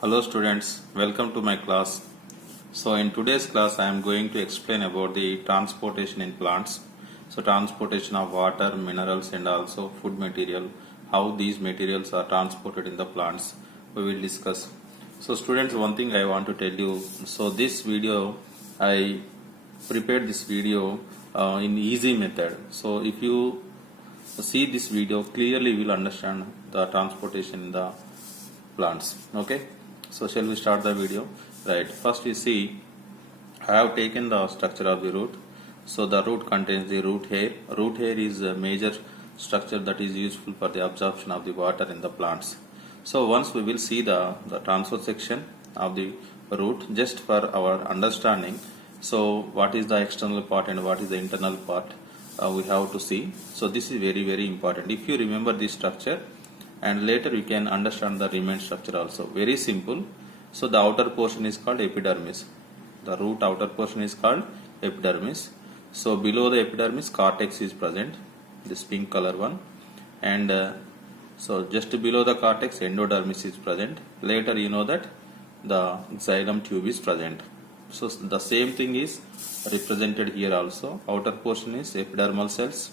Hello students, welcome to my class. So in today's class I am going to explain about the transportation in plants. So transportation of water, minerals and also food material, how these materials are transported in the plants, we will discuss. So students, one thing I want to tell you, so this video I prepared this video in easy method. So if you see this video clearly, you will understand the transportation in the plants. Okay, so shall we start the video? Right, first we see I have taken the structure of the root. So the root contains the root hair. Root hair is a major structure that is useful for the absorption of the water in the plants. So once we will see the transverse section of the root, just for our understanding, so what is the external part and what is the internal part, we have to see. So this is very important. If you remember this structure, and later you can understand the remaining structure also. Very simple. So the outer portion is called epidermis. The root outer portion is called epidermis. So below the epidermis, cortex is present, this pink color one, and so just below the cortex, endodermis is present. Later you know that the xylem tube is present. So the same thing is represented here also. Outer portion is epidermal cells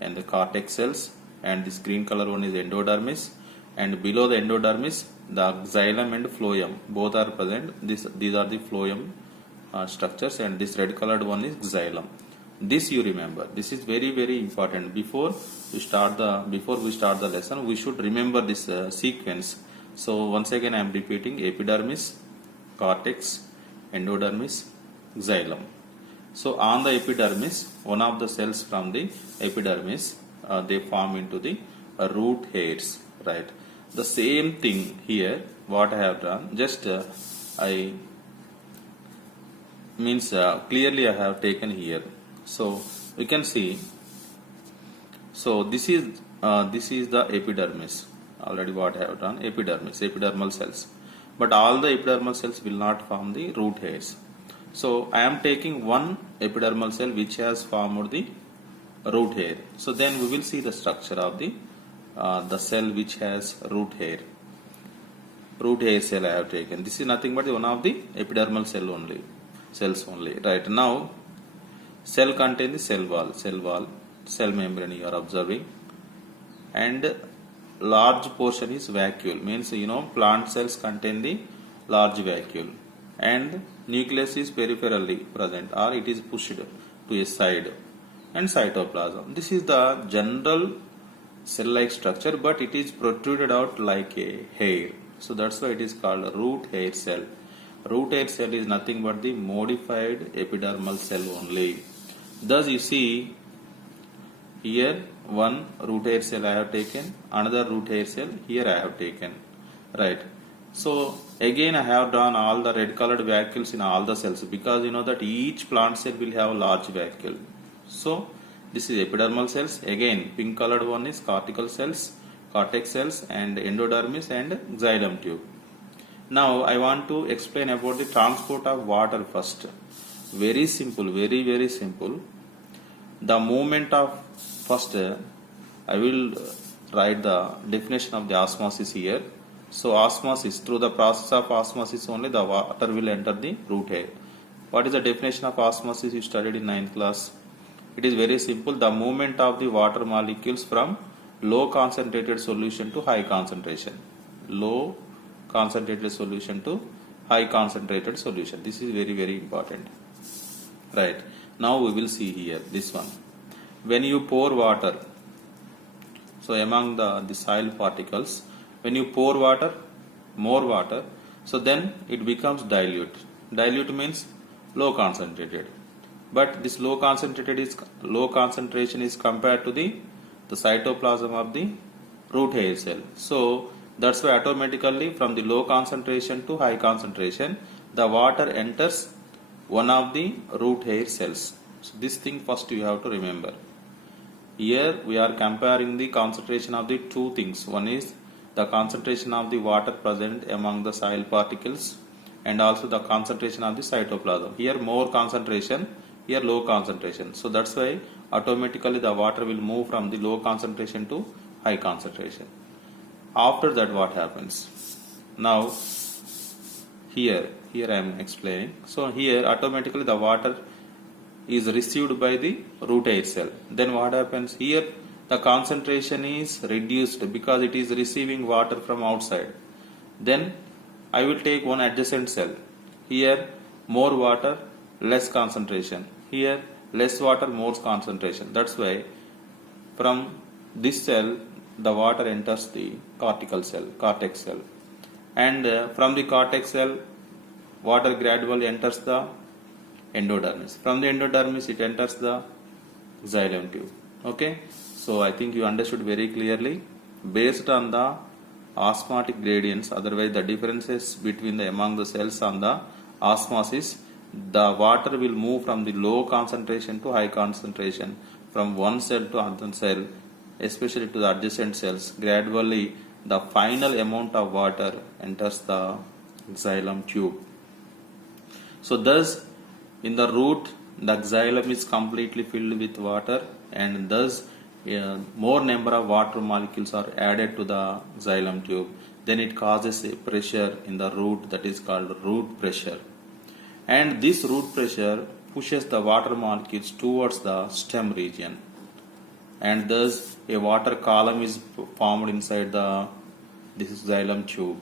and the cortex cells, and this green color one is endodermis, and below the endodermis the xylem and phloem both are present. These are the phloem structures, and this red colored one is xylem. This you remember. This is very important. Before we start the lesson, we should remember this sequence. So once again I am repeating: epidermis, cortex, endodermis, xylem. So on the epidermis, one of the cells from the epidermis, they form into the root hairs, right? The same thing here, what I have done, just I means clearly I have taken here. So we can see, so this is the epidermis. Already what I have done, epidermis, epidermal cells, but all the epidermal cells will not form the root hairs. So I am taking one epidermal cell which has formed the root hair. So then we will see the structure of the cell which has root hair. Root hair cell I have taken. This is nothing but one of the epidermal cells only. Right, now cell contains the cell wall, cell membrane you are observing, and large portion is vacuole. Means plant cells contain the large vacuole, and nucleus is peripherally present, or it is pushed to a side, and cytoplasm. This is the general cell-like structure, but it is protruded out like a hair. So that's why it is called a root hair cell. Root hair cell is nothing but the modified epidermal cell only. Thus you see here one root hair cell I have taken, another root hair cell here I have taken, right? So again I have drawn all the red colored vacuoles in all the cells, because you know that each plant cell will have a large vacuole. So this is epidermal cells. Again pink colored one is cortical cells, cortex cells, and endodermis and xylem tube. Now I want to explain about the transport of water first. Very simple, very simple. The movement of, first I will write the definition of the osmosis here. So osmosis, through the process of osmosis only the water will enter the root hair. What is the definition of osmosis? You studied in 9th class. It is very simple: the movement of the water molecules from low concentrated solution to high concentration. Low concentrated solution to high concentrated solution. This is very important. Right. Now we will see here this one. When you pour water, so among the soil particles, when you pour water, more water, so then it becomes dilute. Dilute means low concentrated. But this low concentration is compared to the cytoplasm of the root hair cell. So that's why automatically from the low concentration to high concentration, the water enters one of the root hair cells. So this thing first you have to remember. Here we are comparing the concentration of the two things. One is the concentration of the water present among the soil particles, and also the concentration of the cytoplasm. Here more concentration, here low concentration. So that's why automatically the water will move from the low concentration to high concentration. After that what happens? Now here I am explaining. So here automatically the water is received by the root hair cell. Then what happens here? The concentration is reduced because it is receiving water from outside. Then I will take one adjacent cell. Here more water, less concentration. Here less water, more concentration. That's why from this cell the water enters the cortex cell, and from the cortex cell water gradually enters the endodermis. From the endodermis it enters the xylem tube. Okay, so I think you understood very clearly based on the osmotic gradients. Otherwise the differences between the among the cells on the osmosis, the water will move from the low concentration to high concentration, from one cell to another cell, especially to the adjacent cells. Gradually the final amount of water enters the xylem tube. So thus in the root the xylem is completely filled with water, and thus more number of water molecules are added to the xylem tube. Then it causes a pressure in the root that is called root pressure, and this root pressure pushes the water molecules towards the stem region, and thus a water column is formed inside this xylem tube.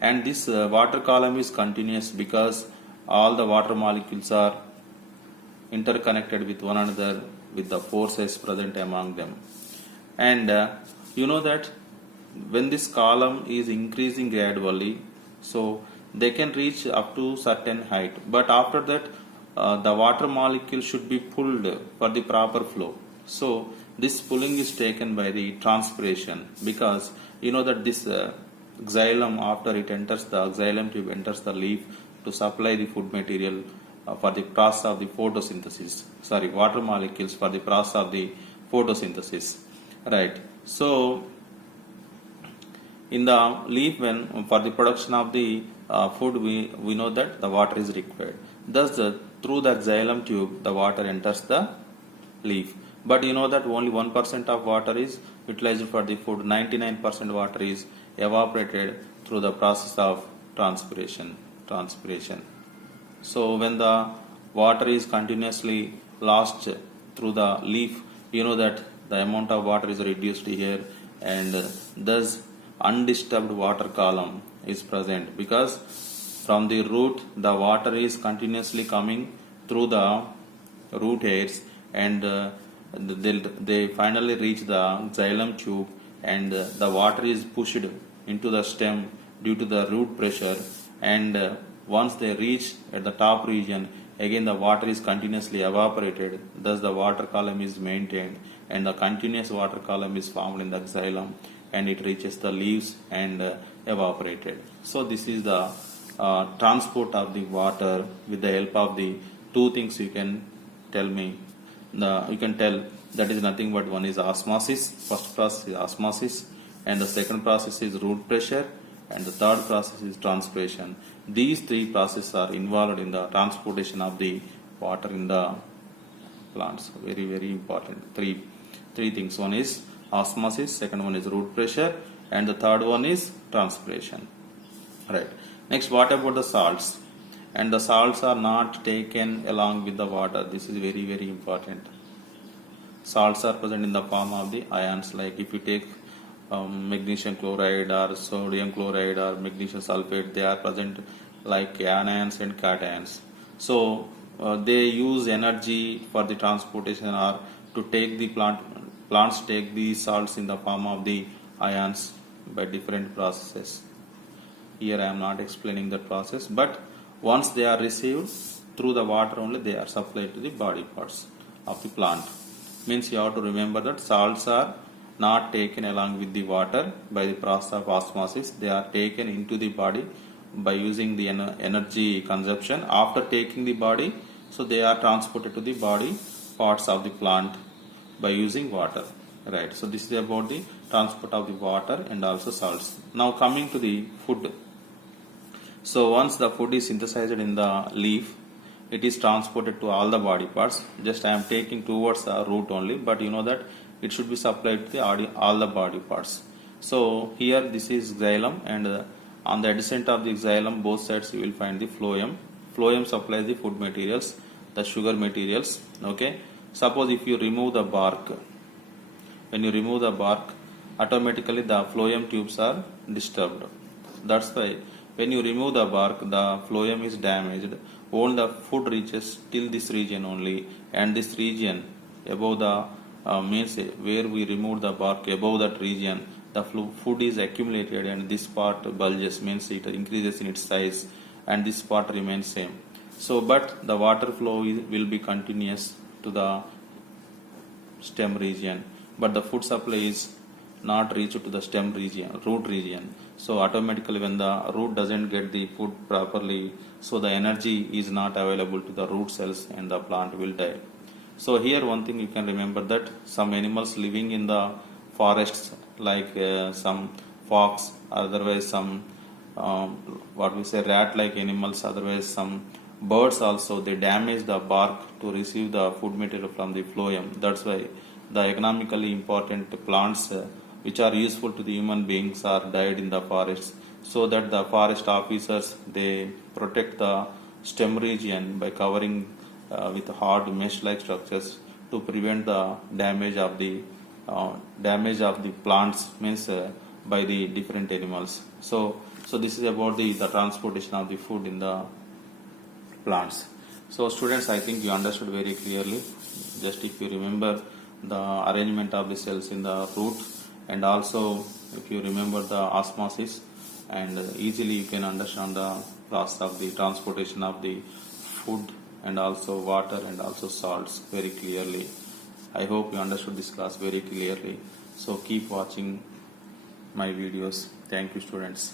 And this water column is continuous because all the water molecules are interconnected with one another with the forces present among them. And you know that when this column is increasing gradually, so they can reach up to certain height, but after that the water molecule should be pulled for the proper flow. So this pulling is taken by the transpiration, because you know that this xylem, after it enters the xylem tube, enters the leaf to supply the food material for the process of the photosynthesis. Water molecules for the process of the photosynthesis. Right. So in the leaf, when for the production of the food, we know that the water is required. Thus through the xylem tube the water enters the leaf. But you know that only 1% of water is utilized for the food. 99% water is evaporated through the process of transpiration. So when the water is continuously lost through the leaf, you know that the amount of water is reduced here, and thus undisturbed water column is present, because from the root the water is continuously coming through the root hairs, and they finally reach the xylem tube, and the water is pushed into the stem due to the root pressure. And once they reach at the top region, again the water is continuously evaporated. Thus the water column is maintained, and the continuous water column is formed in the xylem, and it reaches the leaves and evaporated. So this is the transport of the water with the help of the two things. You can tell me, you can tell that is nothing but one is osmosis. First process is osmosis, and the second process is root pressure, and the third process is transpiration. These three processes are involved in the transportation of the water in the plants. Very, very important. Three things. One is osmosis, second one is root pressure, and the third one is transpiration. Right. Next, what about the salts? And the salts are not taken along with the water. This is very, very important. Salts are present in the form of the ions. Like if you take magnesium chloride or sodium chloride or magnesium sulfate, they are present like anions and cations. So they use energy for the transportation, or to take the plants take these salts in the form of the ions by different processes. Here I am not explaining that process, but once they are received through the water only, they are supplied to the body parts of the plant. Means you have to remember that salts are not taken along with the water by the process of osmosis. They are taken into the body by using the energy consumption. After taking the body, so they are transported to the body parts of the plant by using water. Right. So this is about the transport of the water and also salts. Now coming to the food. So once the food is synthesized in the leaf, it is transported to all the body parts. Just I am taking towards the root only, but you know that it should be supplied to all the body parts. So here this is xylem, and On the adjacent of the xylem, both sides you will find the phloem. Phloem supplies the food materials, the sugar materials. Okay. Suppose if you remove the bark, when you remove the bark, automatically the phloem tubes are disturbed. That's why when you remove the bark, the phloem is damaged. All the food reaches till this region only, and this region above the means where we remove the bark, above that region the food is accumulated, and this part bulges, means it increases in its size, and this part remains same. So but the water flow will be continuous to the stem region, but the food supply is not reached to the stem region, root region. So automatically when the root doesn't get the food properly, so the energy is not available to the root cells and the plant will die. So here one thing you can remember, that some animals living in the forests, like some fox, otherwise some what we say rat like animals, otherwise some birds also, they damage the bark to receive the food material from the phloem. That's why the economically important plants which are useful to the human beings are died in the forests, so that the forest officers, they protect the stem region by covering with hard mesh like structures to prevent the damage of the plants, means by the different animals. So this is about the transportation of the food in the plants. So students, I think you understood very clearly. Just if you remember the arrangement of the cells in the root, and also if you remember the osmosis, and easily you can understand the process of the transportation of the food and also water and also salts very clearly. I hope you understood this class very clearly. So keep watching my videos. Thank you, students.